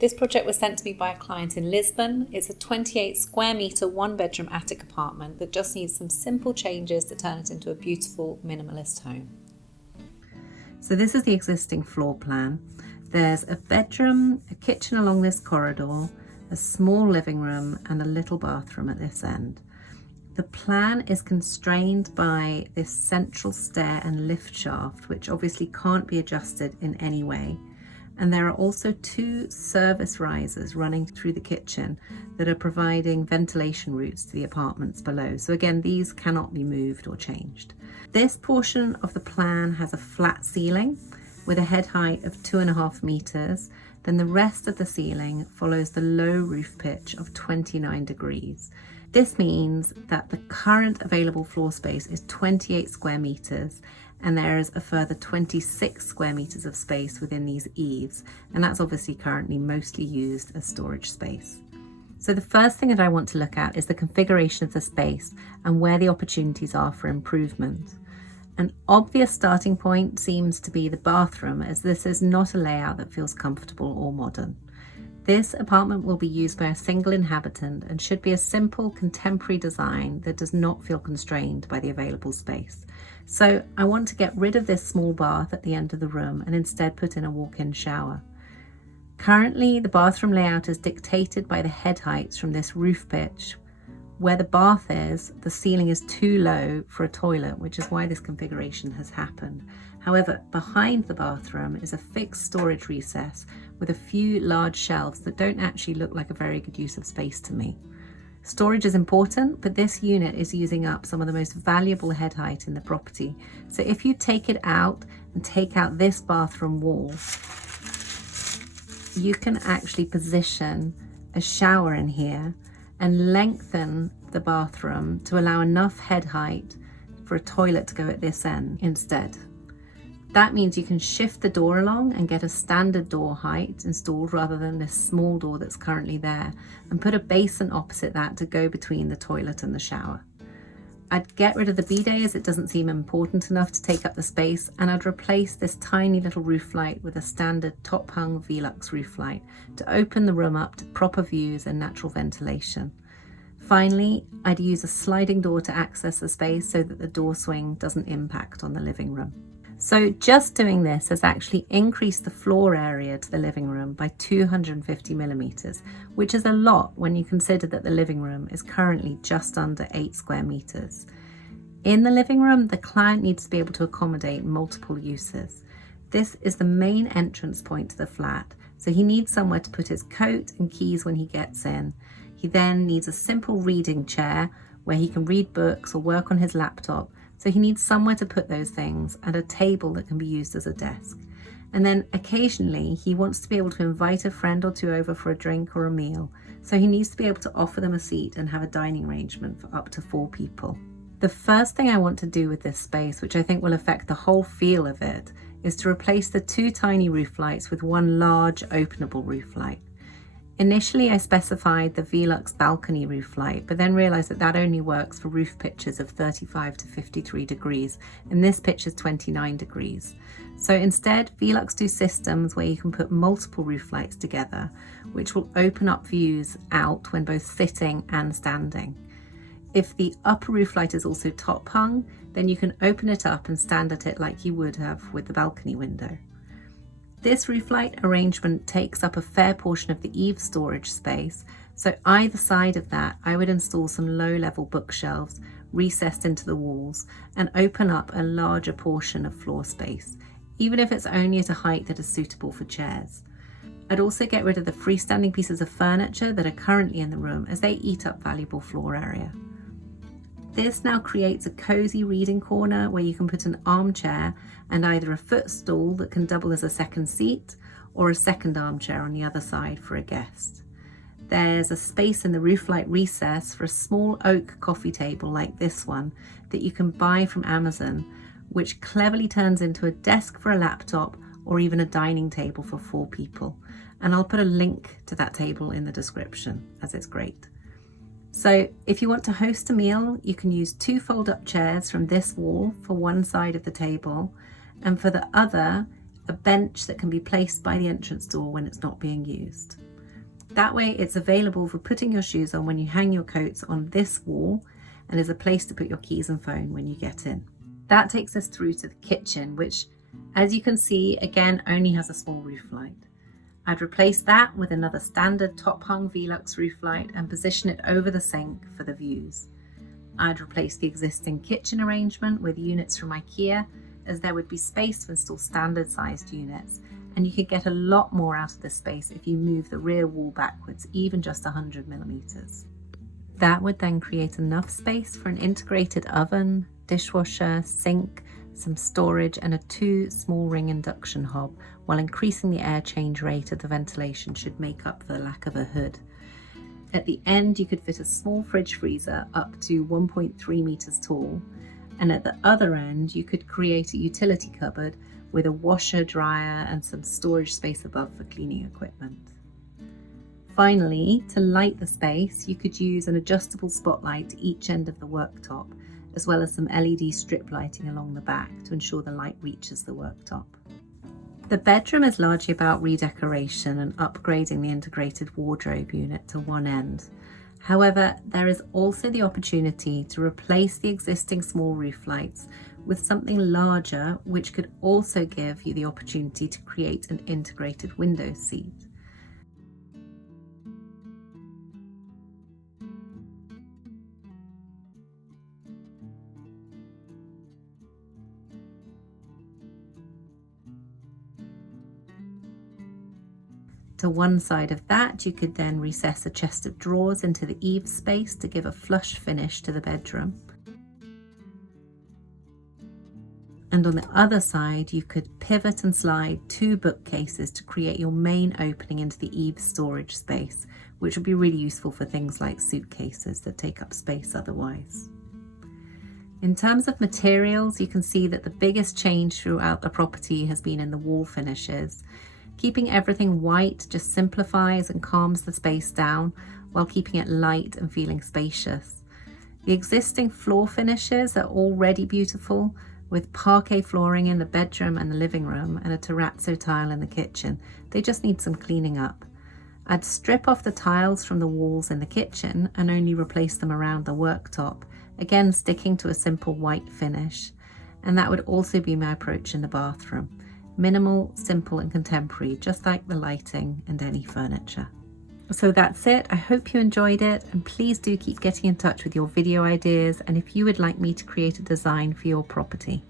This project was sent to me by a client in Lisbon. It's a 28 square metre, 1-bedroom attic apartment that just needs some simple changes to turn it into a beautiful minimalist home. So this is the existing floor plan. There's a bedroom, a kitchen along this corridor, a small living room and a little bathroom at this end. The plan is constrained by this central stair and lift shaft, which obviously can't be adjusted in any way. And there are also 2 service risers running through the kitchen that are providing ventilation routes to the apartments below. So again, these cannot be moved or changed. This portion of the plan has a flat ceiling with a head height of 2.5 meters. Then the rest of the ceiling follows the low roof pitch of 29 degrees. This means that the current available floor space is 28 square meters, and there is a further 26 square meters of space within these eaves, and that's obviously currently mostly used as storage space. So the first thing that I want to look at is the configuration of the space and where the opportunities are for improvement. An obvious starting point seems to be the bathroom, as this is not a layout that feels comfortable or modern. This apartment will be used by a single inhabitant and should be a simple contemporary design that does not feel constrained by the available space. So I want to get rid of this small bath at the end of the room and instead put in a walk-in shower. Currently, the bathroom layout is dictated by the head heights from this roof pitch. Where the bath is, the ceiling is too low for a toilet, which is why this configuration has happened. However, behind the bathroom is a fixed storage recess with a few large shelves that don't actually look like a very good use of space to me. Storage is important, but this unit is using up some of the most valuable head height in the property. So if you take it out and take out this bathroom wall, you can actually position a shower in here and lengthen the bathroom to allow enough head height for a toilet to go at this end instead. That means you can shift the door along and get a standard door height installed rather than this small door that's currently there, and put a basin opposite that to go between the toilet and the shower. I'd get rid of the bidet as it doesn't seem important enough to take up the space, and I'd replace this tiny little roof light with a standard top-hung Velux roof light to open the room up to proper views and natural ventilation. Finally, I'd use a sliding door to access the space so that the door swing doesn't impact on the living room. So just doing this has actually increased the floor area to the living room by 250 millimeters, which is a lot when you consider that the living room is currently just under 8 square meters. In the living room, the client needs to be able to accommodate multiple uses. This is the main entrance point to the flat, so he needs somewhere to put his coat and keys when he gets in. He then needs a simple reading chair where he can read books or work on his laptop. So he needs somewhere to put those things and a table that can be used as a desk. And then occasionally he wants to be able to invite a friend or 2 over for a drink or a meal. So he needs to be able to offer them a seat and have a dining arrangement for up to 4 people. The first thing I want to do with this space, which I think will affect the whole feel of it, is to replace the 2 tiny roof lights with 1 large openable roof light. Initially, I specified the Velux balcony roof light, but then realized that that only works for roof pitches of 35 to 53 degrees, and this pitch is 29 degrees. So instead, Velux do systems where you can put multiple roof lights together, which will open up views out when both sitting and standing. If the upper roof light is also top hung, then you can open it up and stand at it like you would have with the balcony window. This roof light arrangement takes up a fair portion of the eave storage space, so either side of that I would install some low-level bookshelves recessed into the walls and open up a larger portion of floor space, even if it's only at a height that is suitable for chairs. I'd also get rid of the freestanding pieces of furniture that are currently in the room, as they eat up valuable floor area. This now creates a cozy reading corner where you can put an armchair and either a footstool that can double as a second seat or a second armchair on the other side for a guest. There's a space in the roof light recess for a small oak coffee table like this one that you can buy from Amazon, which cleverly turns into a desk for a laptop or even a dining table for 4 people. And I'll put a link to that table in the description, as it's great. So if you want to host a meal, you can use 2 fold-up chairs from this wall for one side of the table, and for the other, a bench that can be placed by the entrance door when it's not being used. That way it's available for putting your shoes on when you hang your coats on this wall, and is a place to put your keys and phone when you get in. That takes us through to the kitchen, which, as you can see, again only has a small roof light. I'd replace that with another standard top-hung Velux roof light and position it over the sink for the views. I'd replace the existing kitchen arrangement with units from IKEA, as there would be space to install standard-sized units, and you could get a lot more out of this space if you move the rear wall backwards, even just 100 millimeters. That would then create enough space for an integrated oven, dishwasher, sink, some storage, and a 2 small ring induction hob, while increasing the air change rate of the ventilation should make up for the lack of a hood. At the end, you could fit a small fridge freezer up to 1.3 meters tall, and at the other end, you could create a utility cupboard with a washer, dryer, and some storage space above for cleaning equipment. Finally, to light the space, you could use an adjustable spotlight to each end of the worktop, as well as some LED strip lighting along the back to ensure the light reaches the worktop. The bedroom is largely about redecoration and upgrading the integrated wardrobe unit to one end. However, there is also the opportunity to replace the existing small roof lights with something larger, which could also give you the opportunity to create an integrated window seat. To one side of that, you could then recess a chest of drawers into the eaves space to give a flush finish to the bedroom. And on the other side, you could pivot and slide 2 bookcases to create your main opening into the eaves storage space, which would be really useful for things like suitcases that take up space otherwise. In terms of materials, you can see that the biggest change throughout the property has been in the wall finishes. Keeping everything white just simplifies and calms the space down while keeping it light and feeling spacious. The existing floor finishes are already beautiful, with parquet flooring in the bedroom and the living room and a terrazzo tile in the kitchen. They just need some cleaning up. I'd strip off the tiles from the walls in the kitchen and only replace them around the worktop, again sticking to a simple white finish. And that would also be my approach in the bathroom. Minimal, simple and contemporary, just like the lighting and any furniture. So that's it. I hope you enjoyed it, and please do keep getting in touch with your video ideas and if you would like me to create a design for your property.